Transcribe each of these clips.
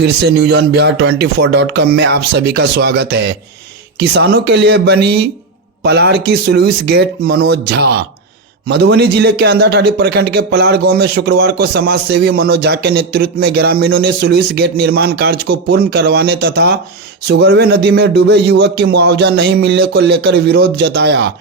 फिर से news on Bihar 24.com में आप सभी का स्वागत है। किसानों के लिए बनी पलार की स्लूइस गेट। मनोज झा। मधुबनी जिले के अंधाठाड़ी प्रखंड के पलार गांव में शुक्रवार को समाज सेवी मनोज झा के नेतृत्व में ग्रामीणों ने स्लूइस गेट निर्माण कार्य को पूर्ण करवाने तथा सुगरवे नदी में डूबे युवक की मुआवजा नहीं मिलने को लेकर विरोध जताया।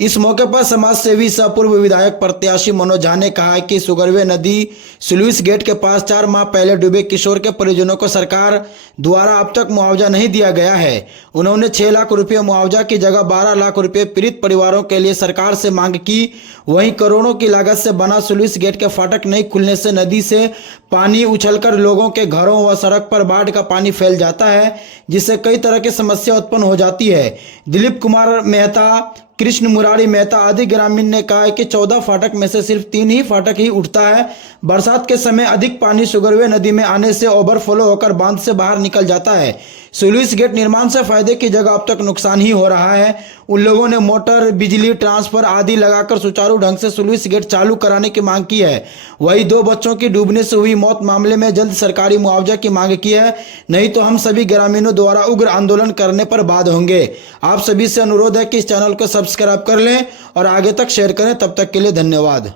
इस मौके पर समाज सेवी सह पूर्व विधायक प्रत्याशी मनोज झा ने कहा कि सुगरवे नदी स्लूइस गेट के पास 4 माह पहले डूबे किशोर के परिजनों को सरकार द्वारा अब तक मुआवजा नहीं दिया गया है। उन्होंने 6 लाख रुपये मुआवजा की जगह 12 लाख रुपये पीड़ित परिवारों के लिए सरकार से मांग की। वहीं करोड़ों की लागत से बना स्लूइस गेट के फाटक नहीं खुलने से नदी से पानी उछलकर लोगों के घरों व सड़क पर बाढ़ का पानी फैल जाता है, जिससे कई तरह की समस्या उत्पन्न हो जाती है। दिलीप कुमार मेहता, कृष्ण मुरारी मेहता आदि ग्रामीण ने कहा है कि 14 फाटक में से सिर्फ 3 ही फाटक ही उठता है। बरसात के समय अधिक पानी सुगरवे नदी में आने से ओवरफ्लो होकर बांध से बाहर निकल जाता है। स्लूइस गेट निर्माण से फायदे की जगह अब तक नुकसान ही हो रहा है। उन लोगों ने मोटर, बिजली, ट्रांसफर आदि लगाकर सुचारू ढंग से स्लूइस गेट चालू कराने की मांग की है। वही 2 बच्चों की डूबने से हुई मौत मामले में जल्द सरकारी मुआवजा की मांग की है, नहीं तो हम सभी ग्रामीणों द्वारा उग्र आंदोलन करने पर बाध्य होंगे। आप सभी से अनुरोध है कि इस चैनल को सब्सक्राइब कर लें और आगे तक शेयर करें। तब तक के लिए धन्यवाद।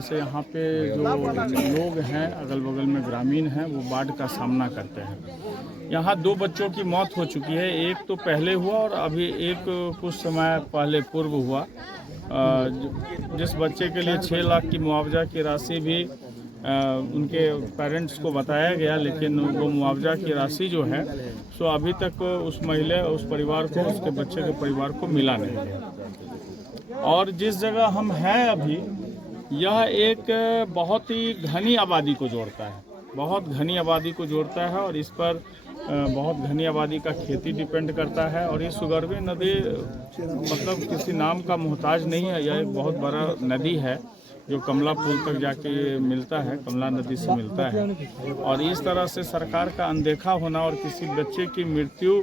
से यहाँ पे जो लोग हैं अगल बगल में ग्रामीण हैं वो बाढ़ का सामना करते हैं। यहाँ 2 बच्चों की मौत हो चुकी है। एक तो पहले हुआ और अभी एक कुछ समय पहले पूर्व हुआ। जिस बच्चे के लिए 6 लाख की मुआवजा की राशि भी उनके पेरेंट्स को बताया गया, लेकिन वो मुआवजा की राशि जो है सो अभी तक उस महिला, उस परिवार को, उसके बच्चे के परिवार को मिला नहीं है। और जिस जगह हम हैं अभी, यह एक बहुत ही घनी आबादी को जोड़ता है, बहुत घनी आबादी को जोड़ता है और इस पर बहुत घनी आबादी का खेती डिपेंड करता है। और ये सुगरवे नदी मतलब किसी नाम का मोहताज नहीं है। यह एक बहुत बड़ा नदी है जो कमला पुल तक जाके मिलता है, कमला नदी से मिलता है। और इस तरह से सरकार का अनदेखा होना और किसी बच्चे की मृत्यु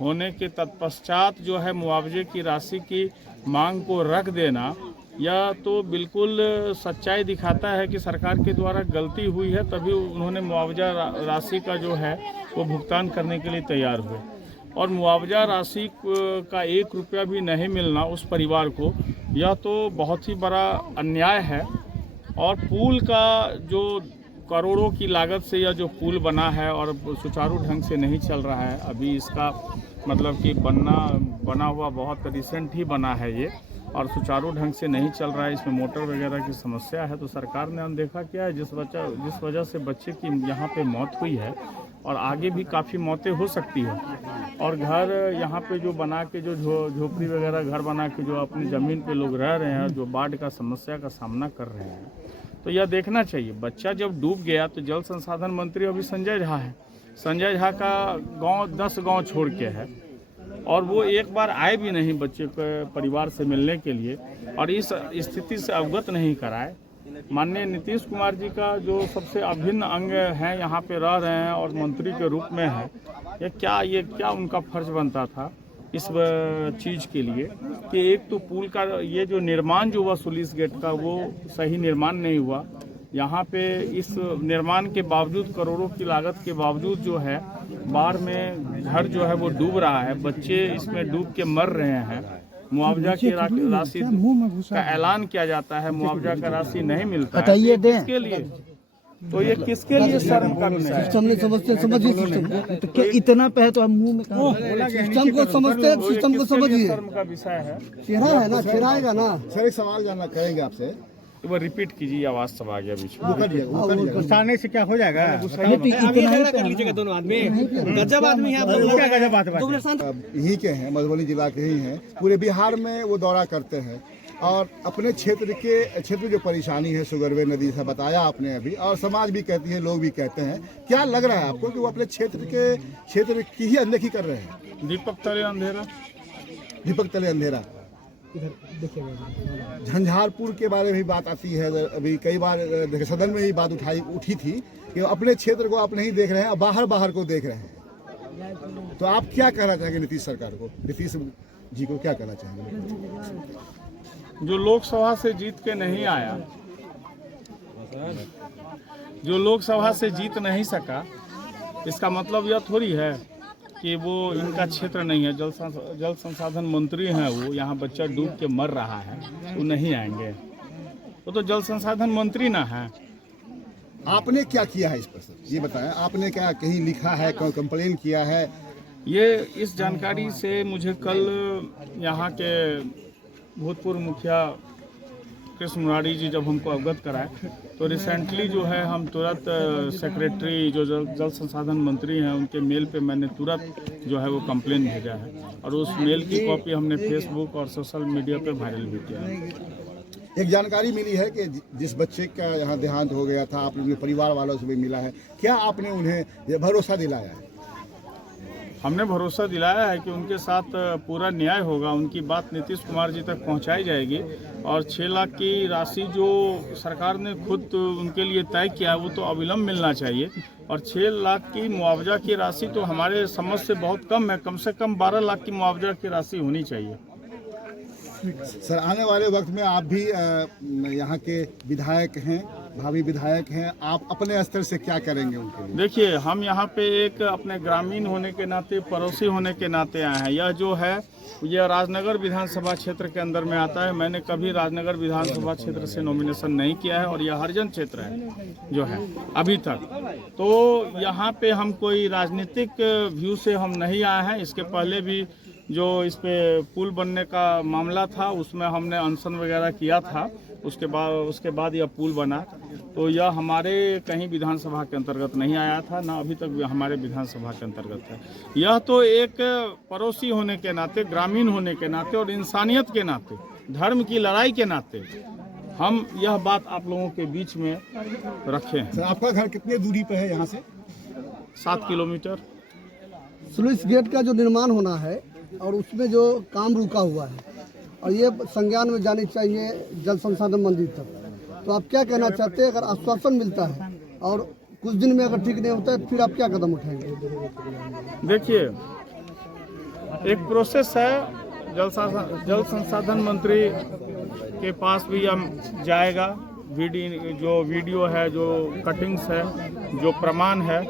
होने के तत्पश्चात जो है मुआवजे की राशि की मांग को रख देना, यह तो बिल्कुल सच्चाई दिखाता है कि सरकार के द्वारा गलती हुई है, तभी उन्होंने मुआवजा राशि का जो है वो भुगतान करने के लिए तैयार हुए। और मुआवजा राशि का 1 रुपया भी नहीं मिलना उस परिवार को, यह तो बहुत ही बड़ा अन्याय है। और पुल का जो करोड़ों की लागत से यह जो पुल बना है और सुचारू ढंग से नहीं चल रहा है, अभी इसका मतलब कि बना हुआ बहुत रिसेंट ही बना है ये, और सुचारू ढंग से नहीं चल रहा है। इसमें मोटर वगैरह की समस्या है, तो सरकार ने अनदेखा किया है, जिस वजह से बच्चे की यहाँ पे मौत हुई है और आगे भी काफ़ी मौतें हो सकती है। और घर यहाँ पे जो बना के जो झोपड़ी वगैरह घर बना के जो अपनी ज़मीन पे लोग रह रहे हैं, जो बाढ़ का समस्या का सामना कर रहे हैं, तो यह देखना चाहिए। बच्चा जब डूब गया तो जल संसाधन मंत्री अभी संजय झा है। संजय झा का गाँव 10 गाँव छोड़ के है और वो एक बार आए भी नहीं बच्चे के परिवार से मिलने के लिए और इस स्थिति से अवगत नहीं कराए। माननीय नीतीश कुमार जी का जो सबसे अभिन्न अंग है यहाँ पे रह रहे हैं और मंत्री के रूप में है, ये क्या उनका फर्ज बनता था इस चीज़ के लिए कि एक तो पुल का ये जो निर्माण जो हुआ स्लूइस गेट का, वो सही निर्माण नहीं हुआ। यहाँ पे इस निर्माण के बावजूद, करोड़ों की लागत के बावजूद जो है बाढ़ में घर जो है वो डूब रहा है, बच्चे इसमें डूब के मर रहे हैं। मुआवजा की राशि का ऐलान किया जाता है, मुआवजा का राशि नहीं मिलता है। किसके लिए? तो ये किसके लिए शर्म का विषय है? सिस्टम नहीं समझते, समझिए सिस्टम तो इतना पे है तो हम मुंह में सिस्टम को समझते हैं, सिस्टम को समझिए। शर्म का विषय है, चेहरा है ना, चेहराएगा ना। सर एक सवाल जानना करेंगे आपसे, एक बार रिपीट कीजिए, आवाज सब आ गया बीच में। गुस्साने से क्या हो जाएगा? दोनों आदमी गजब आदमी है, यही के हैं, मधुबनी जिला के ही हैं। पूरे बिहार में वो दौरा करते हैं और अपने क्षेत्र जो परेशानी है सुगरवे नदी से बताया आपने अभी, और समाज भी कहती है, लोग भी कहते हैं। क्या लग रहा है आपको कि वो अपने क्षेत्र की ही अनदेखी कर रहे हैं? दीपक तले अंधेरा। झंझारपुर के बारे में भी बात आती है, अभी कई बार सदन में ही बात उठी थी कि अपने क्षेत्र को आप नहीं देख रहे हैं और बाहर को देख रहे हैं। तो आप क्या कहना चाहेंगे नीतीश सरकार को, नीतीश जी को क्या कहना चाहेंगे? जो लोकसभा से जीत के नहीं आया, जो लोकसभा से जीत नहीं सका, इसका मतलब यह थोड़ी है कि वो इनका क्षेत्र नहीं है। जल संसाधन मंत्री हैं वो, यहाँ बच्चा डूब के मर रहा है, वो नहीं आएंगे। वो तो जल संसाधन मंत्री ना है। आपने क्या किया है इस पर सर, ये बताएं। आपने क्या कहीं लिखा है, कोई कंप्लेन किया है? ये इस जानकारी से मुझे कल यहाँ के भूतपूर्व मुखिया कृष्ण मुरारी जी जब हमको अवगत कराए, तो रिसेंटली जो है हम तुरंत सेक्रेटरी जो जल संसाधन मंत्री हैं उनके मेल पे मैंने तुरंत जो है वो कंप्लेन भेजा है, और उस मेल की कॉपी हमने फेसबुक और सोशल मीडिया पे वायरल भी किया है। एक जानकारी मिली है कि जिस बच्चे का यहाँ देहांत हो गया था, आप लोगों के परिवार वालों से भी मिला है, क्या आपने उन्हें ये भरोसा दिलाया है? हमने भरोसा दिलाया है कि उनके साथ पूरा न्याय होगा, उनकी बात नीतीश कुमार जी तक पहुंचाई जाएगी, और 6 लाख की राशि जो सरकार ने खुद उनके लिए तय किया है वो तो अविलंब मिलना चाहिए। और 6 लाख की मुआवजा की राशि तो हमारे समझ से बहुत कम से कम 12 लाख की मुआवजा की राशि होनी चाहिए। सर, आने वाले वक्त में आप भी यहाँ के विधायक हैं, भावी विधायक हैं, आप अपने स्तर से क्या करेंगे उनके लिए? देखिए, हम यहाँ पे एक अपने ग्रामीण होने के नाते, पड़ोसी होने के नाते आए हैं। यह जो है यह राजनगर विधानसभा क्षेत्र के अंदर में आता है। मैंने कभी राजनगर विधानसभा क्षेत्र से नॉमिनेशन नहीं किया है, और यह हरिजन क्षेत्र है जो है अभी तक। तो यहाँ पे हम कोई राजनीतिक व्यू से हम नहीं आए हैं। इसके पहले भी जो इस पे पुल बनने का मामला था उसमें हमने अनशन वगैरह किया था, उसके बाद यह पुल बना। तो यह हमारे कहीं विधानसभा के अंतर्गत नहीं आया था, ना अभी तक हमारे विधानसभा के अंतर्गत है। यह तो एक पड़ोसी होने के नाते, ग्रामीण होने के नाते और इंसानियत के नाते, धर्म की लड़ाई के नाते हम यह बात आप लोगों के बीच में रखे हैं। सर, आपका घर कितने दूरी पे है यहाँ से? 7 किलोमीटर। स्लुइस गेट का जो निर्माण होना है और उसमें जो काम रुका हुआ है, और ये संज्ञान में जानी चाहिए जल संसाधन मंत्री तक, तो आप क्या कहना चाहते हैं? अगर आश्वासन मिलता है और कुछ दिन में अगर ठीक नहीं होता है, फिर आप क्या कदम उठाएंगे? देखिए, एक प्रोसेस है। जल संसाधन मंत्री के पास भी हम जाएगा। जो वीडियो है, जो कटिंग्स है, जो प्रमाण है,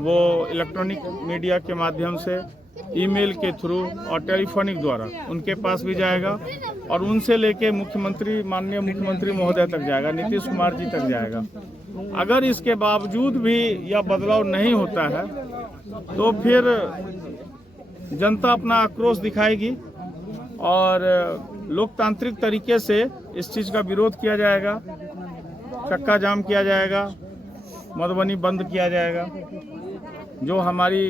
वो इलेक्ट्रॉनिक मीडिया के माध्यम से, ईमेल के थ्रू और टेलीफोनिक द्वारा उनके पास भी जाएगा, और उनसे लेके माननीय मुख्यमंत्री महोदय तक जाएगा, नीतीश कुमार जी तक जाएगा। अगर इसके बावजूद भी यह बदलाव नहीं होता है तो फिर जनता अपना आक्रोश दिखाएगी, और लोकतांत्रिक तरीके से इस चीज़ का विरोध किया जाएगा, चक्का जाम किया जाएगा, मधुबनी बंद किया जाएगा। जो हमारी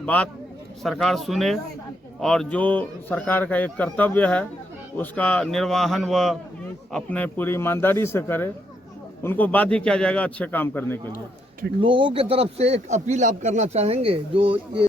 बात सरकार सुने और जो सरकार का एक कर्तव्य है उसका निर्वहन वह अपने पूरी ईमानदारी से करे, उनको बाध्य किया जाएगा अच्छे काम करने के लिए। लोगों की तरफ से एक अपील आप करना चाहेंगे जो ये